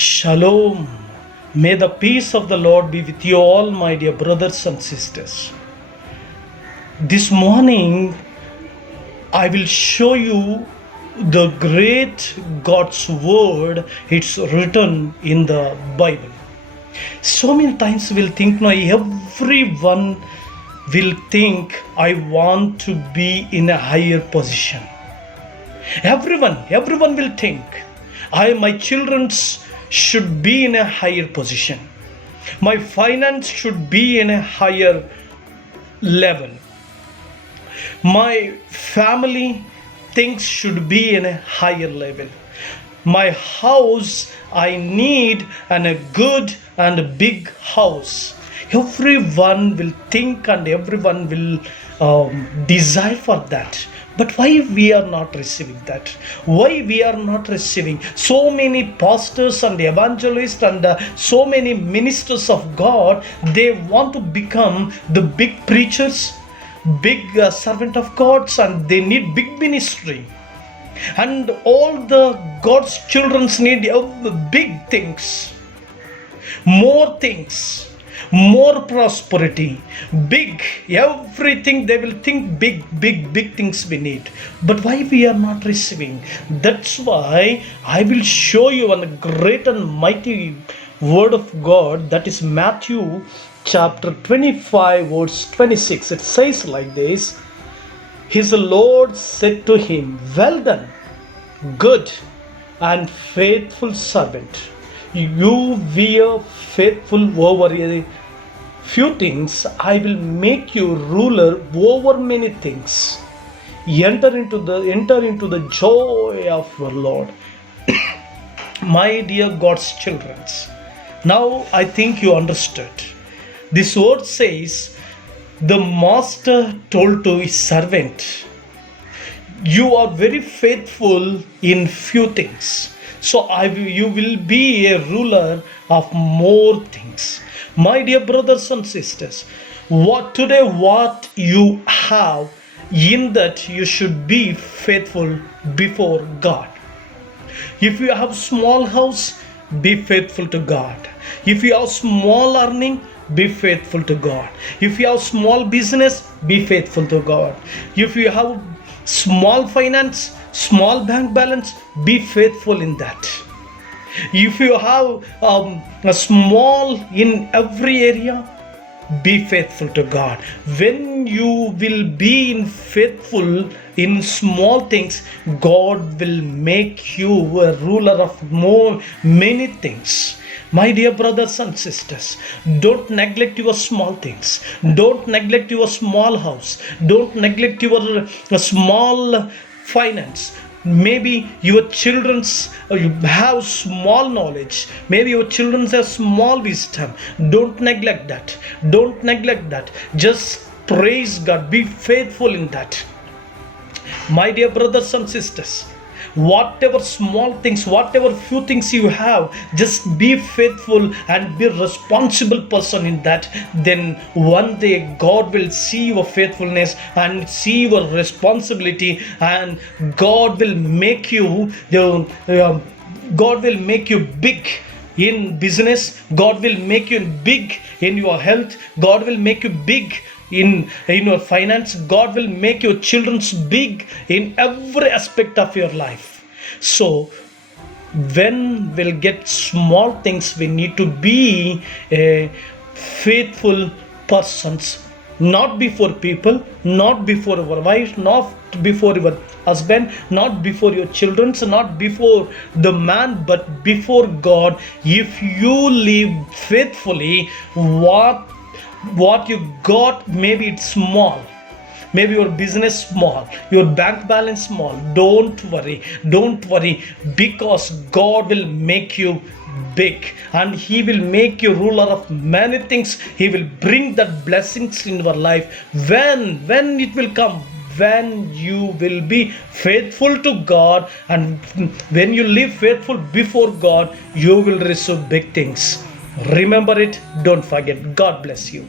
Shalom. May the peace of the Lord be with you all, my dear brothers and sisters. This morning, I will show you the great God's word. It's written in the Bible. So many times we'll think, no, everyone will think, I want to be in a higher position. Everyone will think, my children's should be in a higher position. My finance should be in a higher level. My family things should be in a higher level. My house, I need a good and a big house. Everyone will think and everyone will desire for that. But why we are not receiving that? Why we are not receiving? So many pastors and evangelists and so many ministers of God, they want to become the big preachers, big servant of God's, and they need big ministry. And all the God's children need big things, more things, more prosperity, big, everything. They will think big things we need. But why we are not receiving? That's why I will show you a great and mighty word of God, that is Matthew chapter 25 verse 26. It says like this: His Lord said to him, Well done, good and faithful servant. You were faithful over a few things, I will make you ruler over many things. Enter into the joy of your Lord. My dear God's children, now I think you understood. This word says, the master told to his servant, you are very faithful in few things, so you will be a ruler of more things. My dear brothers and sisters, what you have, in that you should be faithful before God. If you have small house, be faithful to God. If you have small earning, be faithful to God. If you have small business, be faithful to God. If you have small finance, small bank balance, be faithful in that. If you have a small in every area, be faithful to God. When you will be faithful in small things, God will make you a ruler of many things. My dear brothers and sisters, don't neglect your small things. Don't neglect your small house. Don't neglect your small finance. Maybe your children's you have small knowledge. Maybe your children have small wisdom. Don't neglect that. Don't neglect that. Just praise God. Be faithful in that. My dear brothers and sisters, whatever small things, whatever few things you have, just be faithful and be responsible person in that. Then one day God will see your faithfulness and see your responsibility, and God will make you big in business. God will make you big in your health. God will make you big in your finance. God will make your children big in every aspect of your life. So when we'll get small things, we need to be a faithful persons, not before people, not before our wife, not before your husband, not before your children, not before the man, but before God. If you live faithfully, what you got, maybe it's small, maybe your business small, your bank balance small, don't worry, because God will make you big, and He will make you ruler of many things. He will bring that blessings in your life. When it will come, when you will be faithful to God, and when you live faithful before God, you will receive big things. Remember it, don't forget. God bless you.